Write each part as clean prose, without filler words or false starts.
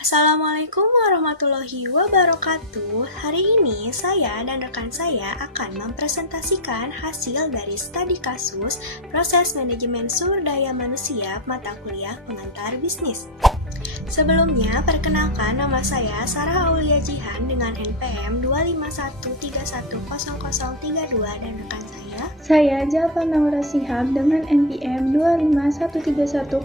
Assalamualaikum warahmatullahi wabarakatuh. Hari ini saya dan rekan saya akan mempresentasikan hasil dari studi kasus proses manajemen sumber daya manusia mata kuliah pengantar bisnis. Sebelumnya, perkenalkan nama saya Sarah Aulia Jihan dengan NPM 251310032 dan rekan saya Jalfa Naura Shihab dengan NPM 251310018.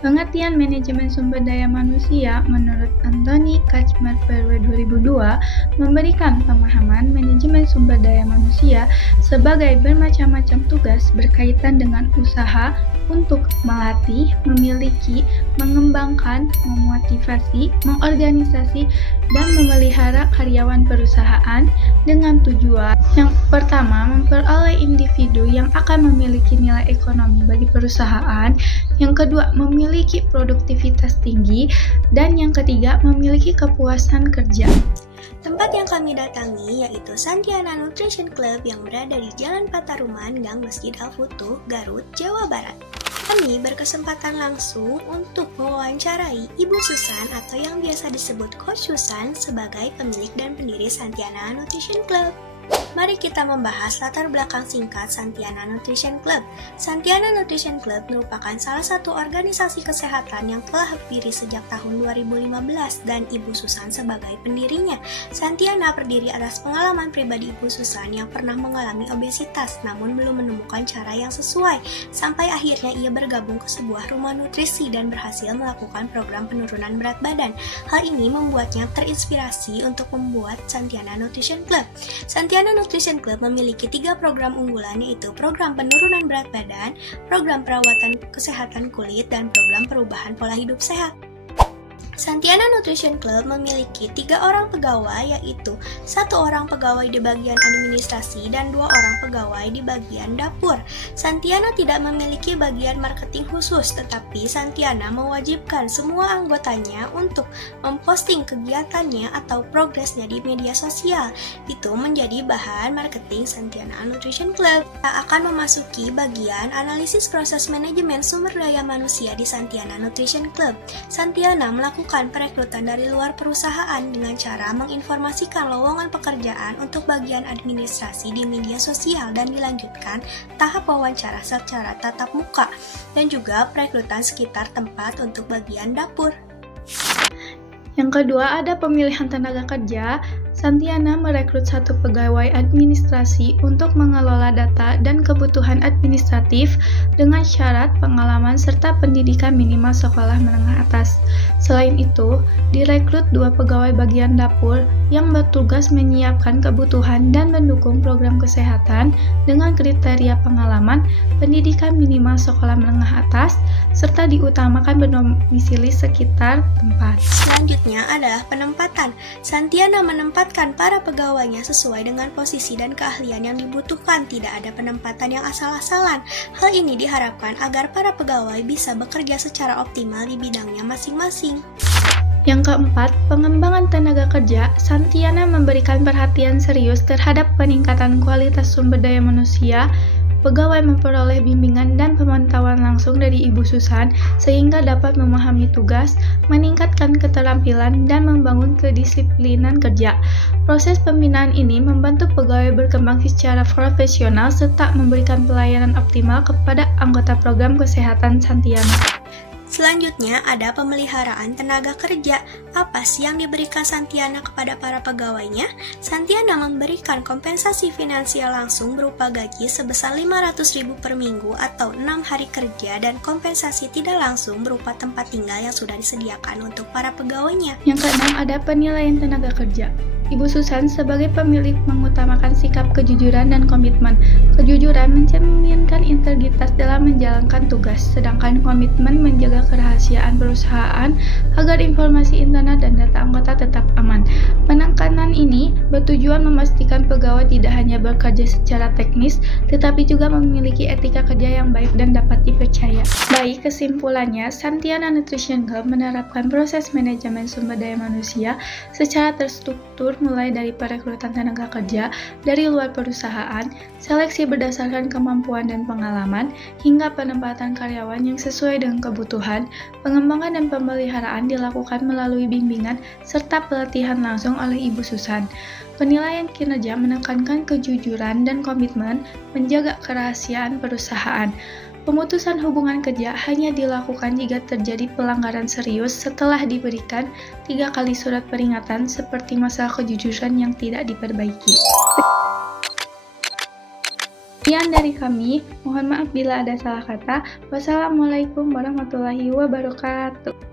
Pengertian manajemen sumber daya manusia menurut Anthony Kachmer Verwe 2002 memberikan pemahaman manajemen sumber daya manusia sebagai bermacam-macam tugas berkaitan dengan usaha untuk melatih, memiliki, mengembangkan, memotivasi, mengorganisasi, dan memelihara karyawan perusahaan dengan tujuan yang pertama, memperoleh individu yang akan memiliki nilai ekonomi bagi perusahaan, yang kedua, memiliki produktivitas tinggi, dan yang ketiga, memiliki kepuasan kerja. Tempat yang kami datangi yaitu Santiana Nutrition Club yang berada di Jalan Pataruman, Gang Masjid Al-Futuh, Garut, Jawa Barat. Kami berkesempatan langsung untuk mewawancarai Ibu Susan atau yang biasa disebut Coach Susan sebagai pemilik dan pendiri Santiana Nutrition Club. Mari kita membahas latar belakang singkat Santiana Nutrition Club. Santiana Nutrition Club merupakan salah satu organisasi kesehatan yang telah berdiri sejak tahun 2015 dan Ibu Susan sebagai pendirinya. Santiana berdiri atas pengalaman pribadi Ibu Susan yang pernah mengalami obesitas namun belum menemukan cara yang sesuai, sampai akhirnya ia bergabung ke sebuah rumah nutrisi dan berhasil melakukan program penurunan berat badan. Hal ini membuatnya terinspirasi untuk membuat Santiana Nutrition Club. Santiana Nutrition Club memiliki 3 program unggulan, yaitu program penurunan berat badan, program perawatan kesehatan kulit, dan program perubahan pola hidup sehat. Santiana Nutrition Club memiliki 3 orang pegawai, yaitu 1 orang pegawai di bagian administrasi dan 2 orang pegawai di bagian dapur. Santiana tidak memiliki bagian marketing khusus, tetapi Santiana mewajibkan semua anggotanya untuk memposting kegiatannya atau progresnya di media sosial. Itu menjadi bahan marketing Santiana Nutrition Club. Kita akan memasuki bagian analisis proses manajemen sumber daya manusia di Santiana Nutrition Club. Santiana melakukan perekrutan dari luar perusahaan dengan cara menginformasikan lowongan pekerjaan untuk bagian administrasi di media sosial dan dilanjutkan tahap wawancara secara tatap muka dan juga perekrutan sekitar tempat untuk bagian dapur. Yang kedua, ada pemilihan tenaga kerja. Santiana merekrut 1 pegawai administrasi untuk mengelola data dan kebutuhan administratif dengan syarat pengalaman serta pendidikan minimal sekolah menengah atas. Selain itu, direkrut 2 pegawai bagian dapur yang bertugas menyiapkan kebutuhan dan mendukung program kesehatan dengan kriteria pengalaman, pendidikan minimal sekolah menengah atas, serta diutamakan berdomisili sekitar tempat. Selanjutnya adalah penempatan. Santiana menempatkan para pegawainya sesuai dengan posisi dan keahlian yang dibutuhkan, tidak ada penempatan yang asal-asalan. Hal ini diharapkan agar para pegawai bisa bekerja secara optimal di bidangnya masing-masing. Yang keempat, pengembangan tenaga kerja. Santiana memberikan perhatian serius terhadap peningkatan kualitas sumber daya manusia. Pegawai memperoleh bimbingan dan pemantauan langsung dari Ibu Susan sehingga dapat memahami tugas, meningkatkan keterampilan, dan membangun kedisiplinan kerja. Proses pembinaan ini membantu pegawai berkembang secara profesional serta memberikan pelayanan optimal kepada anggota program kesehatan Santiana. Selanjutnya ada pemeliharaan tenaga kerja. Apa sih yang diberikan Santiana kepada para pegawainya? Santiana memberikan kompensasi finansial langsung berupa gaji sebesar 500.000 per minggu atau 6 hari kerja dan kompensasi tidak langsung berupa tempat tinggal yang sudah disediakan untuk para pegawainya. Yang keenam, ada penilaian tenaga kerja. Ibu Susan sebagai pemilik mengutamakan sikap kejujuran dan komitmen. Kejujuran mencerminkan integritas dalam menjalankan tugas, sedangkan komitmen menjaga kerahasiaan perusahaan agar informasi internal dan data anggota tetap aman. Penekanan ini bertujuan memastikan pegawai tidak hanya bekerja secara teknis, tetapi juga memiliki etika kerja yang baik dan dapat dipercaya. Baik, kesimpulannya, Santiana Nutrition Club menerapkan proses manajemen sumber daya manusia secara terstruktur mulai dari perekrutan tenaga kerja dari luar perusahaan, seleksi berdasarkan kemampuan dan pengalaman, hingga penempatan karyawan yang sesuai dengan kebutuhan. Pengembangan dan pemeliharaan dilakukan melalui bimbingan serta pelatihan langsung oleh Ibu Susan. Penilaian kinerja menekankan kejujuran dan komitmen menjaga kerahasiaan perusahaan. Pemutusan hubungan kerja hanya dilakukan jika terjadi pelanggaran serius setelah diberikan 3 kali surat peringatan seperti masalah kejujuran yang tidak diperbaiki. Sekian dari kami, mohon maaf bila ada salah kata. Wassalamualaikum warahmatullahi wabarakatuh.